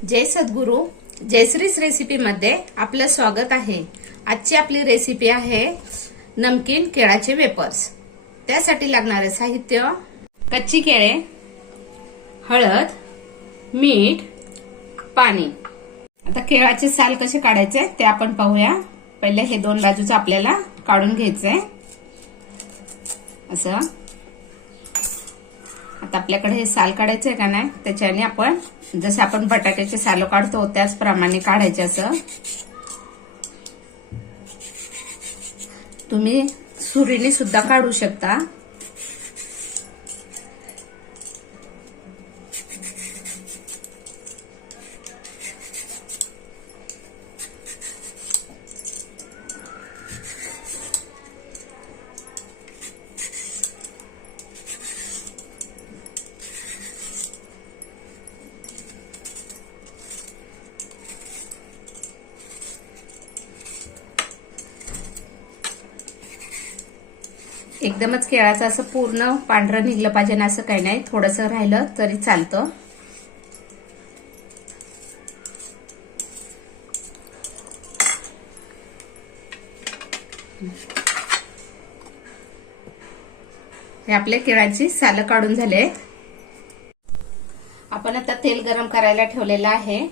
जय सद्गुरु जयश्रीस रेसिपीमध्ये आपलं स्वागत आहे। आजची आपली रेसिपी आहे नमकीन केळाचे वेपर्स। त्यासाठी लागणारे साहित्य कच्ची केळे, हळद, मीठ, पाणी। आता केळाचे साल कसे काढायचे ते आपण पाहूया। पहिले हे दोन बाजूचं आपल्याला काढून घ्यायचंय असं। आता आपल्याकडे हे साल काढायचंय का नाही त्याच्याने आपण जसे आपण बटाट्याचे साल काढतो त्याचप्रमाणे काढायचे असं। तुम्ही सुरीने सुद्धा काढू शकता। एकदमच केळाचं असं पूर्ण पांढरं निघलं पाहिजे ना असं काही नाही, थोडंसं राहिलं तरी चालतं। हे आपले केळाची सालं काढून झाले। आपण आता तेल गरम करायला ठेवलेलं आहे।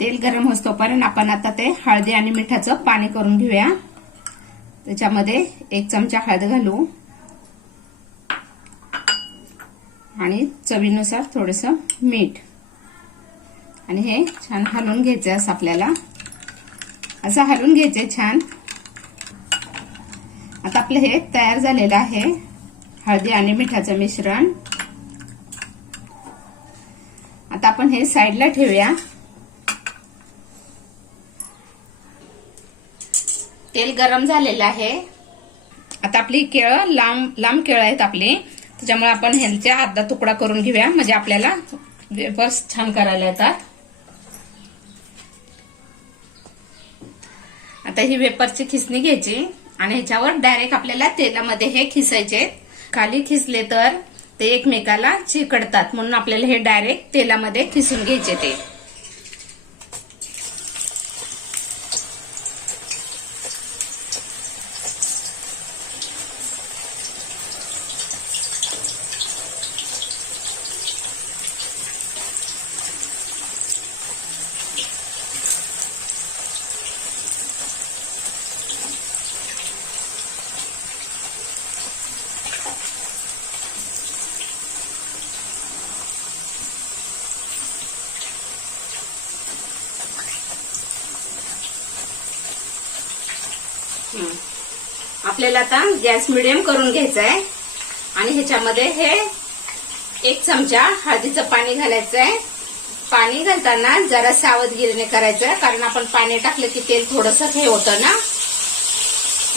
तेल गरम होईपर्यंत आपण आता ते हळदी आणि मिठाचं पाणी करून घेऊया। त्याच्यामध्ये 1 चमचा हळद घालू आणि चवीनुसार थोडंसं मीठ आणि हे छान हलवून घ्यायचं असं आपल्याला। असं हलवून घ्यायचे छान। आता आपलं हे तयार झालेलं आहे हळदी आणि मिठाचं मिश्रण। आता आपण हे साईडला ठेवूया। तेल गरम झालेलं आहे। आता आपली केळं लांब केळं आहेत आपली, त्याच्यामुळे आपण ह्यांचा अर्धा तुकडा करून घेऊया म्हणजे आपल्याला वेपर्स छान करायला येतात। आता ही वेपरची खिसणी घ्यायची आणि ह्याच्यावर डायरेक्ट आपल्याला तेलामध्ये हे खिसायचे। खाली खिसले तर ते एकमेकाला चिकटतात, म्हणून आपल्याला हे डायरेक्ट तेलामध्ये खिसून घ्यायचे ते। आपल्याला आता गॅस मिडियम करून घ्यायचा आहे आणि ह्याच्यामध्ये हे 1 चमचा हळदीचं पाणी घालायचं आहे। पाणी घालताना जरा सावधगिरीने करायचं, कारण आपण पाणी टाकलं की तेल थोडंसं हे होतं ना,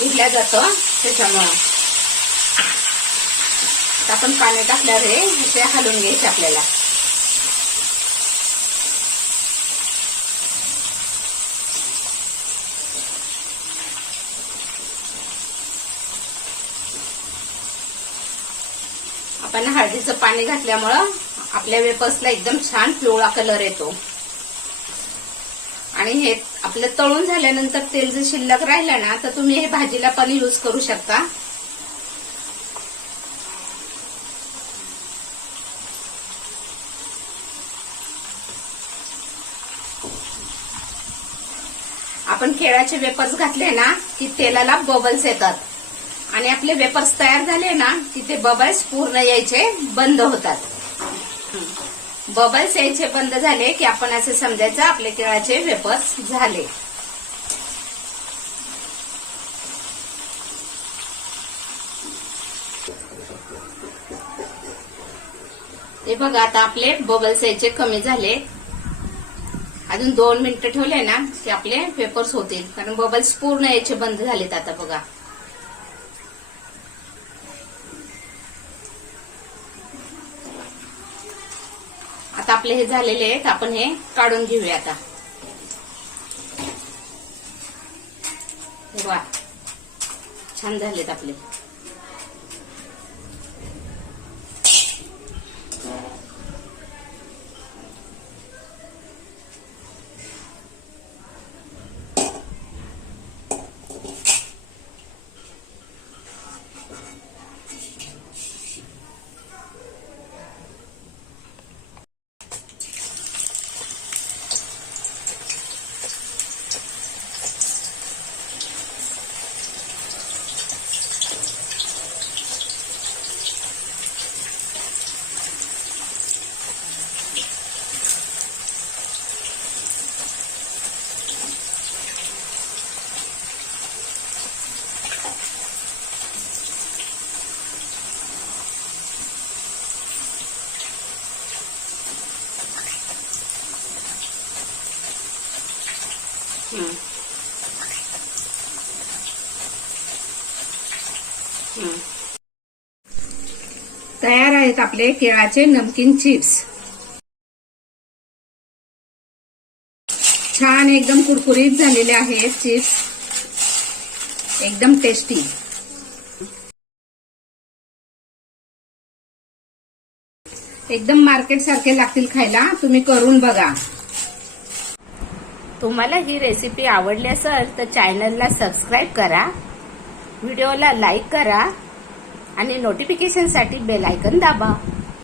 उडल्या जातं त्याच्यामुळे। आपण पाणी टाकल्यावर हे हलवून घ्यायचे आपल्याला। आपण हळदीचं पाणी घातल्यामुळं आपल्या वेपर्सला एकदम छान पिवळा कलर येतो। आणि हे आपलं तळून झाल्यानंतर तेल जर शिल्लक राहिलं ना तर तुम्ही हे भाजीला पण यूज करू शकता। आपण केळाचे वेपर्स घातले ना की तेलाला बबल्स येतात आणि आपले वेपर्स तयार झाले ना की ते बबल्स पूर्ण यायचे बंद होतात। बबल्स यायचे बंद झाले की आपण असे समजायचं आपले केळाचे वेपर्स झाले। हे बघा आता आपले बबल्स यायचे कमी झाले। अजून 2 मिनिटं ठेवले ना की आपले वेपर्स होतील, कारण बबल्स पूर्ण यायचे बंद झालेत आता बघा। आता आपले हे झालेले आहेत, आपण हे काढून घेऊया आता। वा छान झालेत आपले। तयार आहेत आपले केळाचे नमकीन चिप्स. छान एकदम कुरकुरीत झालेले आहेत चिप्स, एकदम टेस्टी. एकदम मार्केट सारखे लागतील खायला. तुम्ही करून बघा. तुम्हाला ही रेसिपी आवडली असेल तर चॅनलला सबस्क्राईब करा, व्हिडिओला लाईक करा आणि नोटिफिकेशनसाठी बेल आयकॉन दाबा.